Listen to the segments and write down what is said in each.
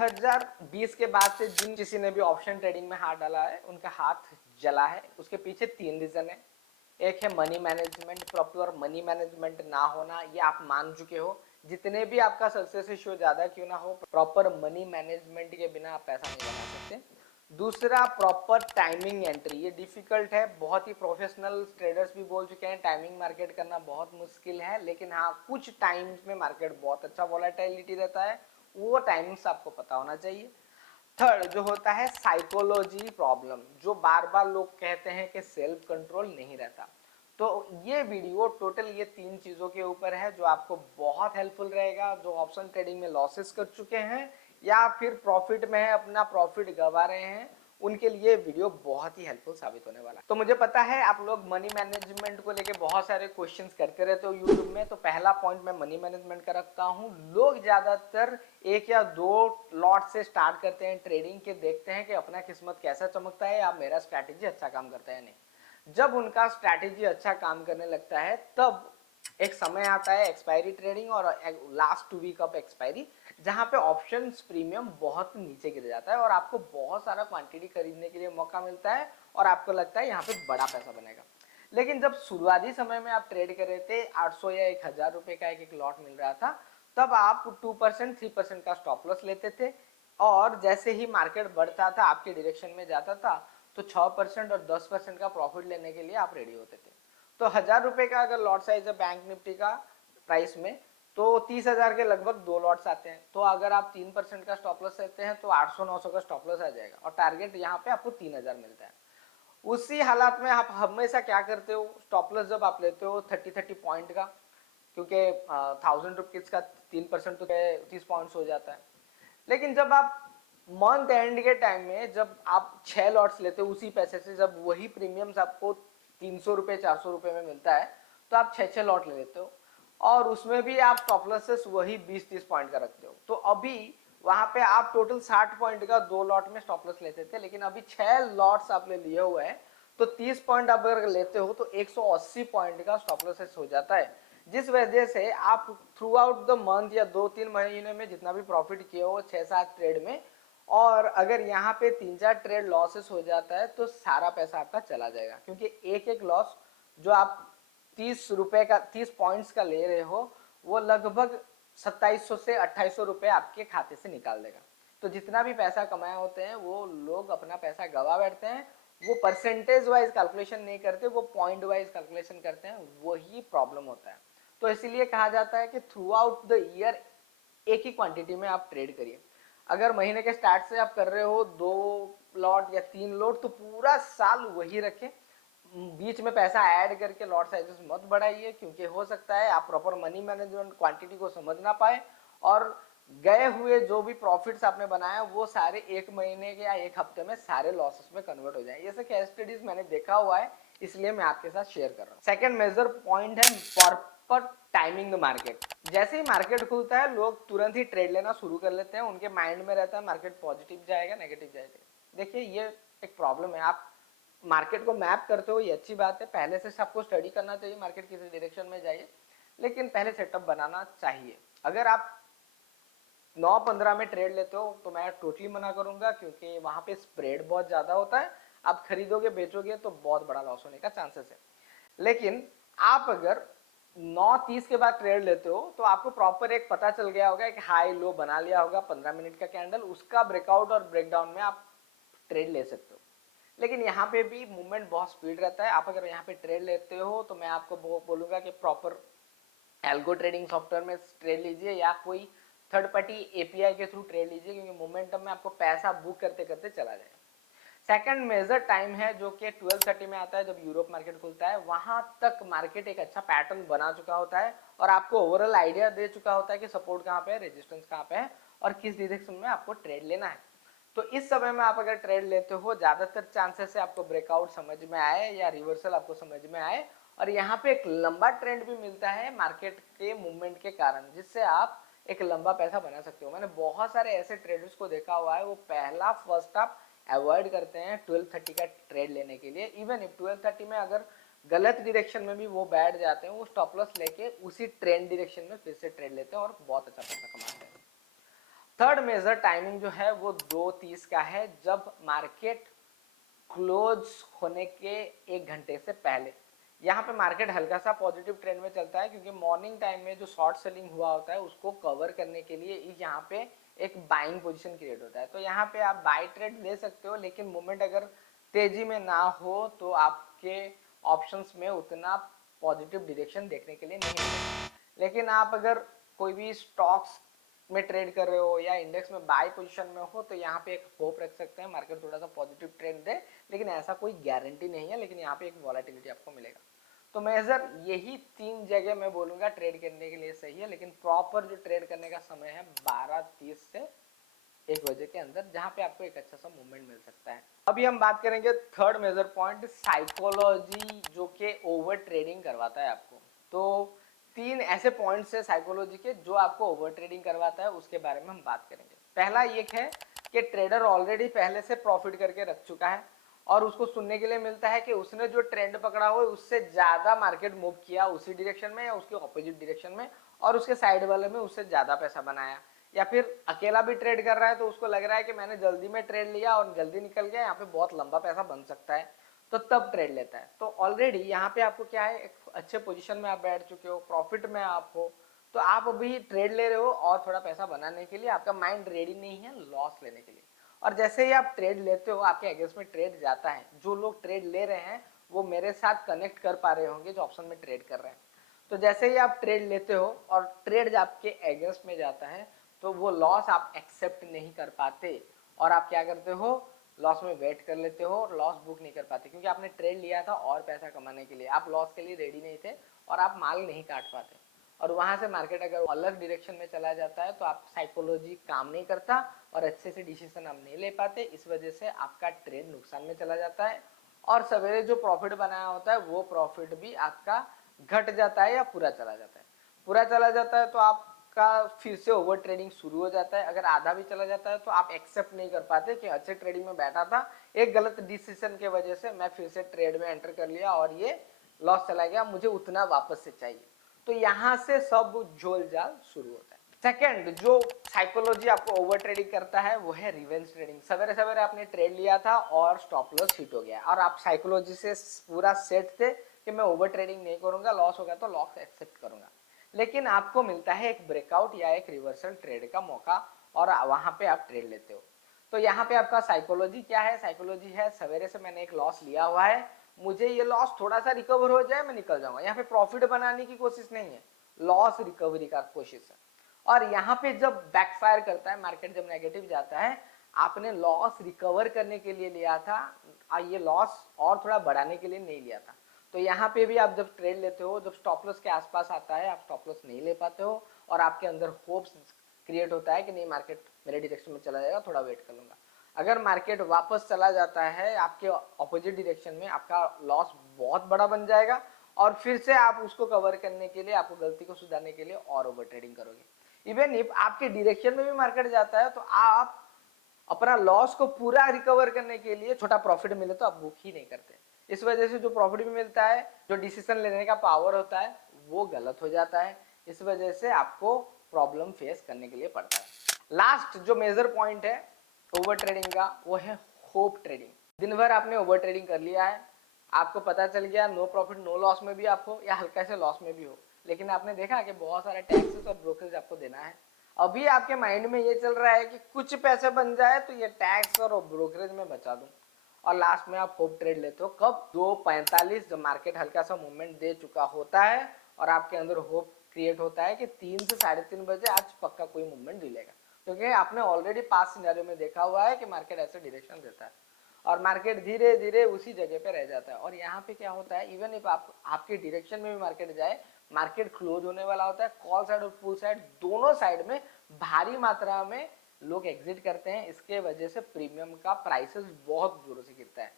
2020 के बाद से जिन किसी ने भी ऑप्शन ट्रेडिंग में हाथ डाला है उनका हाथ जला है। उसके पीछे 3 रीजन है। एक है money management, proper money management ना होना, ये आप मान चुके हो। जितने भी आपका सक्सेस रेशियो ज्यादा क्यों ना हो, प्रॉपर मनी मैनेजमेंट के बिना आप पैसा नहीं बना सकते। दूसरा, प्रॉपर टाइमिंग एंट्री, ये डिफिकल्ट है, बहुत ही प्रोफेशनल ट्रेडर्स भी बोल चुके हैं टाइमिंग मार्केट करना बहुत मुश्किल है, लेकिन हाँ कुछ टाइम्स में मार्केट बहुत अच्छा वॉलेटिलिटी रहता है, वो टाइमिंग्स आपको पता होना चाहिए। थर्ड जो होता है साइकोलॉजी प्रॉब्लम, जो बार बार लोग कहते हैं कि सेल्फ कंट्रोल नहीं रहता। तो ये वीडियो टोटल ये 3 चीजों के ऊपर है जो आपको बहुत हेल्पफुल रहेगा। जो ऑप्शन ट्रेडिंग में लॉसेस कर चुके हैं या फिर प्रॉफिट में है, अपना प्रॉफिट गवा रहे हैं, उनके लिए वीडियो बहुत ही हेल्पफुल साबित होने वाला है। तो मुझे पता है आप लोग मनी मैनेजमेंट को लेके बहुत सारे क्वेश्चंस करते रहते हो यूट्यूब में, तो पहला पॉइंट मैं मनी मैनेजमेंट का रखता हूँ। लोग ज्यादातर 1 या 2 लॉट से स्टार्ट करते हैं ट्रेडिंग के, देखते हैं कि अपना किस्मत कैसा चमकता है या मेरा स्ट्रैटेजी अच्छा काम करता है नहीं। जब उनका स्ट्रैटेजी अच्छा काम करने लगता है तब एक समय आता है एक्सपायरी ट्रेडिंग और लास्ट 2 वीक ऑफ एक्सपायरी, जहां पे ऑप्शंस प्रीमियम बहुत नीचे गिर जाता है और आपको बहुत सारा क्वांटिटी खरीदने के लिए मौका मिलता है और आपको लगता है यहाँ पे बड़ा पैसा बनेगा। लेकिन जब शुरुआती समय में आप ट्रेड कर रहे थे, 800 या 1000 रुपए का एक लॉट मिल रहा था, तब आप 2% 3% का स्टॉप लॉस लेते थे और जैसे ही मार्केट बढ़ता था आपके डायरेक्शन में जाता था तो 6% और 10% का प्रॉफिट लेने के लिए आप रेडी होते थे। तो 1000 रुपए का अगर लॉट साइज है बैंक निफ्टी का प्राइस में, तो 30,000 के लगभग 2 लॉट्स आते हैं। तो अगर आप 3% का स्टॉप लॉस लेते हैं तो 800-900 का स्टॉप लॉस आ जाएगा और टारगेट यहाँ पे आपको 3000 मिलता है। उसी हालात में आप हमेशा क्या करते हो, स्टॉप लॉस जब आप लेते हो 30 पॉइंट का, क्योंकि 1000 रुपीज का 3% तो 30 पॉइंट्स हो जाता है। लेकिन जब आप मंथ एंड के टाइम में जब आप 6 लॉट्स लेते हो उसी पैसे से, जब वही प्रीमियम्स आपको 300 रुपए 400 रुपए में मिलता है, तो आप 6 लॉट ले लेते हो और उसमें भी आप स्टॉप लॉसेस वही 20-30 पॉइंट का रखते हो। तो अभी वहां पे आप टोटल 60 पॉइंट का 2 लॉट में स्टॉप लॉस लेते थे, लेकिन अभी 6 लॉट्स आपने लिए हुए हैं, तो 30 पॉइंट आप अगर लेते हो तो 180 पॉइंट का स्टॉप लॉसेस हो जाता है, जिस वजह से आप थ्रू आउट द मंथ या 2-3 महीने में जितना भी प्रॉफिट किए हो 6-7 ट्रेड में, और अगर यहाँ पे 3-4 ट्रेड लॉसेस हो जाता है तो सारा पैसा आपका चला जाएगा, क्योंकि एक एक लॉस जो आप 30 रुपए का 30 पॉइंट्स का ले रहे हो वो लगभग 2700 से 2800 रुपए आपके खाते से निकाल देगा। तो जितना भी पैसा कमाए होते हैं वो लोग अपना पैसा गवा बैठते हैं, वो परसेंटेज वाइज कैलकुलेशन नहीं करते, वो पॉइंट वाइज कैलकुलेशन करते हैं, वही प्रॉब्लम होता है। तो इसीलिए कहा जाता है कि थ्रू आउट द ईयर एक ही क्वांटिटी में आप ट्रेड करिए। अगर महीने के स्टार्ट से आप कर रहे हो 2 लॉट या 3 लॉट, तो पूरा साल वही रखें, बीच में पैसा ऐड करके लॉट साइजेस मत बढ़ाइए, क्योंकि हो सकता है आप प्रॉपर मनी मैनेजमेंट क्वांटिटी को समझ ना पाए और गए हुए जो भी प्रॉफिट्स आपने बनाया वो सारे 1 महीने के या 1 हफ्ते में सारे लॉसेस में कन्वर्ट हो जाए। ये सब केस स्टडीज मैंने देखा हुआ है, इसलिए मैं आपके साथ शेयर कर रहा हूँ। सेकंड मेजर पॉइंट है प्रॉपर टाइमिंग द मार्केट। जैसे ही मार्केट खुलता है लोग तुरंत ही ट्रेड लेना शुरू कर लेते हैं, उनके माइंड में रहता है मार्केट पॉजिटिव जाएगा नेगेटिव जाएगा। देखिए ये एक प्रॉब्लम है, आप मार्केट को मैप करते हो ये अच्छी बात है, पहले से सबको स्टडी करना चाहिए मार्केट किस डायरेक्शन में जाइए, लेकिन पहले सेटअप बनाना चाहिए। अगर आप 9-15 में ट्रेड लेते हो तो मैं टोटली मना करूंगा, क्योंकि वहां पे स्प्रेड बहुत ज्यादा होता है, आप खरीदोगे बेचोगे तो बहुत बड़ा लॉस होने का चांसेस है। लेकिन आप अगर 9:30 के बाद ट्रेड लेते हो तो आपको प्रॉपर एक पता चल गया होगा, एक हाई लो बना लिया होगा 15 मिनट का कैंडल, उसका ब्रेकआउट और ब्रेकडाउन में आप ट्रेड ले सकते हो। लेकिन यहाँ पे भी मूवमेंट बहुत स्पीड रहता है, आप अगर यहाँ पे ट्रेड लेते हो तो मैं आपको बोलूंगा कि प्रॉपर एल्गो ट्रेडिंग सॉफ्टवेयर में ट्रेड लीजिए या कोई थर्ड पार्टी एपीआई के थ्रू ट्रेड लीजिए, क्योंकि मोमेंटम में आपको पैसा बुक करते करते चला जाएगा। सेकंड मेजर टाइम है जो कि 12:30 में आता है, जब यूरोप मार्केट खुलता है, वहां तक मार्केट एक अच्छा पैटर्न बना चुका होता है और आपको ओवरऑल आइडिया दे चुका होता है कि सपोर्ट कहाँ पे है, रेजिस्टेंस कहाँ पे है और किस डायरेक्शन में आपको ट्रेड लेना है। तो इस समय में आप अगर ट्रेड लेते हो ज्यादातर चांसेस है आपको ब्रेकआउट समझ में आए या रिवर्सल आपको समझ में आए, और यहाँ पे एक लंबा ट्रेंड भी मिलता है मार्केट के मूवमेंट के कारण, जिससे आप एक लंबा पैसा बना सकते हो। मैंने बहुत सारे ऐसे ट्रेडर्स को देखा हुआ है, वो पहला फर्स्ट हाफ अवॉइड करते हैं 12:30 का ट्रेड लेने के लिए। इवन इफ 12:30 में अगर गलत डायरेक्शन में भी वो बैठ जाते हैं, वो स्टॉप लॉस लेके उसी ट्रेंड डायरेक्शन में फिर से ट्रेड लेते हैं और बहुत अच्छा पैसा कमाते हैं। थर्ड मेजर टाइमिंग जो है वो 2:30 का है, जब मार्केट क्लोज होने के 1 घंटे से पहले। यहाँ पे मार्केट हल्का सा पॉजिटिव ट्रेंड में चलता है, क्योंकि मॉर्निंग टाइम में जो शॉर्ट सेलिंग हुआ होता है उसको कवर करने के लिए यहाँ पे एक बाइंग पोजीशन क्रिएट होता है। तो यहाँ पे आप बाय ट्रेड ले सकते हो, लेकिन मूवमेंट अगर तेजी में ना हो तो आपके ऑप्शंस में उतना पॉजिटिव डायरेक्शन देखने के लिए नहीं मिलेगा। लेकिन आप अगर कोई भी स्टॉक्स में ट्रेड कर रहे हो या इंडेक्स में बाय पोजीशन में हो तो यहाँ पे एक होप रख सकते हैं मार्केट थोड़ा सा पॉजिटिव ट्रेंड दे, लेकिन ऐसा कोई गारंटी नहीं है, लेकिन यहाँ पे एक वॉलेटिलिटी आपको मिलेगा। तो मेजर यही 3 जगह मैं बोलूंगा ट्रेड करने के लिए सही है, लेकिन प्रॉपर जो ट्रेड करने का समय है 12:30 से 1 बजे के अंदर, जहां पे आपको एक अच्छा सा मूवमेंट मिल सकता है। अभी हम बात करेंगे थर्ड मेजर पॉइंट, साइकोलॉजी, जो कि ओवर ट्रेडिंग करवाता है आपको। तो 3 ऐसे पॉइंट्स है साइकोलॉजी के जो आपको ओवर ट्रेडिंग करवाता है, उसके बारे में हम बात करेंगे। पहला ये है कि ट्रेडर ऑलरेडी पहले से प्रॉफिट करके रख चुका है और उसको सुनने के लिए मिलता है कि उसने जो ट्रेंड पकड़ा हो उससे ज्यादा मार्केट मूव किया उसी डायरेक्शन में या उसके ऑपोजिट डायरेक्शन में, और उसके साइड वाले में उससे ज्यादा पैसा बनाया। या फिर अकेला भी ट्रेड कर रहा है तो उसको लग रहा है कि मैंने जल्दी में ट्रेड लिया और जल्दी निकल गया, यहाँ पे बहुत लंबा पैसा बन सकता है, तो तब ट्रेड लेता है। तो ऑलरेडी यहाँ पे आपको क्या है, एक अच्छे पोजीशन में आप बैठ चुके हो, प्रॉफिट में आप हो, तो आप अभी ट्रेड ले रहे हो और थोड़ा पैसा बनाने के लिए आपका माइंड रेडी नहीं है लॉस लेने के लिए। और जैसे ही आप ट्रेड लेते हो आपके अगेंस्ट में ट्रेड जाता है, जो लोग ट्रेड ले रहे हैं वो मेरे साथ कनेक्ट कर पा रहे होंगे जो ऑप्शन में ट्रेड कर रहे हैं। तो जैसे ही आप ट्रेड लेते हो और ट्रेड आपके अगेंस्ट में जाता है तो वो लॉस आप एक्सेप्ट नहीं कर पाते और आप क्या करते हो, लॉस में वेट कर लेते हो और लॉस बुक नहीं कर पाते, क्योंकि आपने ट्रेड लिया था और पैसा कमाने के लिए, आप लॉस के लिए रेडी नहीं थे और आप माल नहीं काट पाते। और वहां से मार्केट अगर अलग डायरेक्शन में चला जाता है तो आप साइकोलॉजी काम नहीं करता और अच्छे से डिसीजन आप नहीं ले पाते, इस वजह से आपका ट्रेड नुकसान में चला जाता है और सवेरे जो प्रॉफिट बनाया होता है वो प्रॉफिट भी आपका घट जाता है या पूरा चला जाता है। पूरा चला जाता है तो आपका फिर से ओवर ट्रेडिंग शुरू हो जाता है। अगर आधा भी चला जाता है तो आप एक्सेप्ट नहीं कर पाते कि अच्छे ट्रेडिंग में बैठा था, एक गलत डिसीजन के वजह से मैं फिर से ट्रेड में एंटर कर लिया और ये लॉस चला गया, मुझे उतना वापस से चाहिए। तो यहां से सब झोल जाल शुरू होता है। सेकेंड जो साइकोलॉजी आपको ओवर ट्रेडिंग करता है वो है रिवेंज ट्रेडिंग। सवेरे सवेरे आपने ट्रेड लिया था और स्टॉप लॉस हिट हो गया और आप साइकोलॉजी से पूरा सेट थे कि मैं ओवर ट्रेडिंग नहीं करूंगा, लॉस होगा तो लॉस एक्सेप्ट करूंगा, लेकिन आपको मिलता है एक ब्रेकआउट या एक रिवर्सल ट्रेड का मौका और वहां पे आप ट्रेड लेते हो। तो यहाँ पे आपका साइकोलॉजी क्या है, साइकोलॉजी है सवेरे से मैंने एक लॉस लिया हुआ है, मुझे ये लॉस थोड़ा सा रिकवर हो जाए मैं निकल जाऊंगा। यहाँ पे प्रॉफिट बनाने की कोशिश नहीं है, लॉस रिकवरी का कोशिश है। और यहाँ पे जब बैकफायर करता है, मार्केट जब नेगेटिव जाता है, आपने लॉस रिकवर करने के लिए लिया था, ये लॉस और थोड़ा बढ़ाने के लिए नहीं लिया था। तो यहाँ पे भी आप जब ट्रेड लेते हो, जब स्टॉप लॉस के आसपास आता है आप स्टॉप लॉस नहीं ले पाते हो और आपके अंदर होप्स क्रिएट होता है कि नहीं मार्केट मेरे डायरेक्शन में चला जाएगा, थोड़ा वेट कर लूंगा। अगर मार्केट वापस चला जाता है आपके ऑपोजिट डायरेक्शन में, आपका लॉस बहुत बड़ा बन जाएगा और फिर से आप उसको कवर करने के लिए, आपको गलती को सुधारने के लिए और ओवर ट्रेडिंग करोगे। इवन इफ आपके डायरेक्शन में भी मार्केट जाता है तो आप अपना लॉस को पूरा रिकवर करने के लिए छोटा प्रॉफिट मिले तो आप बुक ही नहीं करते। इस वजह से जो प्रॉफिट भी मिलता है, जो डिसीजन लेने का पावर होता है वो गलत हो जाता है, इस वजह से आपको प्रॉब्लम फेस करने के लिए पड़ता है। लास्ट जो मेजर पॉइंट है ओवर ट्रेडिंग का वो है होप ट्रेडिंग। दिन भर आपने ओवर ट्रेडिंग कर लिया है, आपको पता चल गया नो प्रॉफिट नो लॉस में भी आप हो या हल्का से लॉस में भी हो, लेकिन आपने देखा कि बहुत सारे टैक्सेस और ब्रोकरेज आपको देना है। अभी आपके माइंड में ये चल रहा है कि कुछ पैसे बन जाए तो ये टैक्स और ब्रोकरेज में बचा दूं, और लास्ट में आप होप ट्रेड लेते हो कब, 2:45 जब मार्केट हल्का सा मूवमेंट दे चुका होता है और आपके अंदर होप क्रिएट होता है कि 3 से 3:30 बजे आज पक्का कोई मूवमेंट मिलेगा, क्योंकि आपने ऑलरेडी पास सिनेरियो में देखा हुआ है कि मार्केट ऐसे डायरेक्शन देता है और मार्केट धीरे धीरे उसी जगह पे रह जाता है। और यहाँ पे क्या होता है, इवन इफ आपके डायरेक्शन में भी मार्केट जाए, मार्केट क्लोज होने वाला होता है, कॉल साइड और पुल साइड दोनों साइड में भारी मात्रा में लोग एग्जिट करते हैं, इसके वजह से प्रीमियम का प्राइसेस बहुत जोरों से गिरता है।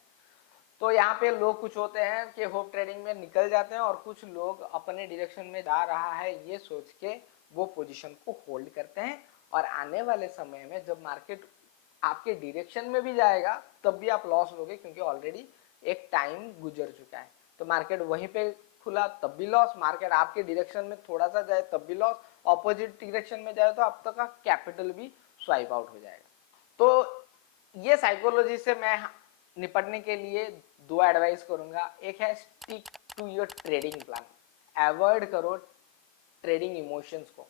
तो यहाँ पे लोग कुछ होते हैं कि होप ट्रेडिंग में निकल जाते हैं और कुछ लोग अपने डायरेक्शन में जा रहा है ये सोच के वो पोजीशन को होल्ड करते हैं, और आने वाले समय में जब मार्केट आपके डायरेक्शन में भी जाएगा तब भी आप लॉस लोगे, क्योंकि ऑलरेडी एक टाइम गुजर चुका है। तो मार्केट वहीं पे खुला तब भी लॉस, मार्केट आपके डायरेक्शन में थोड़ा सा जाए तब भी लॉस, ऑपोजिट डायरेक्शन में जाए तो आप तक का कैपिटल भी स्वाइप आउट हो जाएगा। तो ये साइकोलॉजी से मैं निपटने के लिए 2 एडवाइस करूंगा। एक है stick to your trading plan, avoid करो ट्रेडिंग इमोशंस को।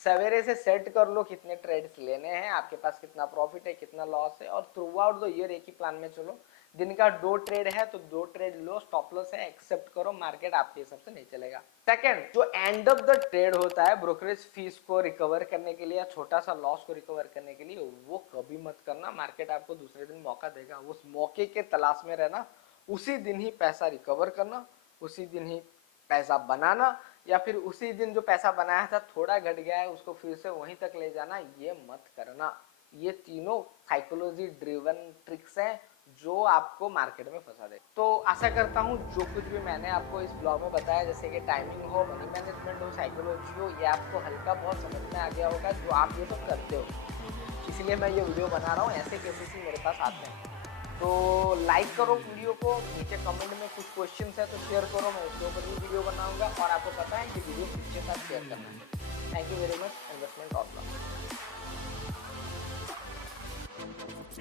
सवेरे से सेट कर लो कितने ट्रेड्स लेने हैं, आपके पास कितना प्रॉफिट है, कितना लॉस है, और थ्रू आउट द ईयर एक ही प्लान में चलो। दिन का 2 ट्रेड है तो 2 ट्रेड लो, स्टॉप लॉस है एक्सेप्ट करो, मार्केट आपके हिसाब से नहीं चलेगा। सेकंड, जो एंड ऑफ द ट्रेड होता है ब्रोकरेज फीस को रिकवर करने के लिए या छोटा सा लॉस को रिकवर करने के लिए, वो कभी मत करना। मार्केट आपको दूसरे दिन मौका देगा, उस मौके के तलाश में रहना, उसी दिन ही पैसा रिकवर करना, उसी दिन ही पैसा बनाना, या फिर उसी दिन जो पैसा बनाया था थोड़ा घट गया है उसको फिर से वहीं तक ले जाना, ये मत करना। ये तीनों साइकोलॉजी ड्रिवन ट्रिक्स हैं जो आपको मार्केट में फंसा दे। तो आशा करता हूँ जो कुछ भी मैंने आपको इस ब्लॉग में बताया, जैसे कि टाइमिंग हो, मनी मैनेजमेंट हो, साइकोलॉजी हो, ये आपको हल्का बहुत समझ में आ गया होगा जो आप ये सब करते हो। इसलिए मैं ये वीडियो बना रहा हूँ, ऐसे केसेस ही मेरे पास आते हैं। तो लाइक करो वीडियो को, नीचे कमेंट में कुछ क्वेश्चंस है तो शेयर करो, मैं उसके ऊपर भी वीडियो बनाऊंगा। और आपको पता है कि वीडियो किसके साथ शेयर करना है। Thank you very much. Investment of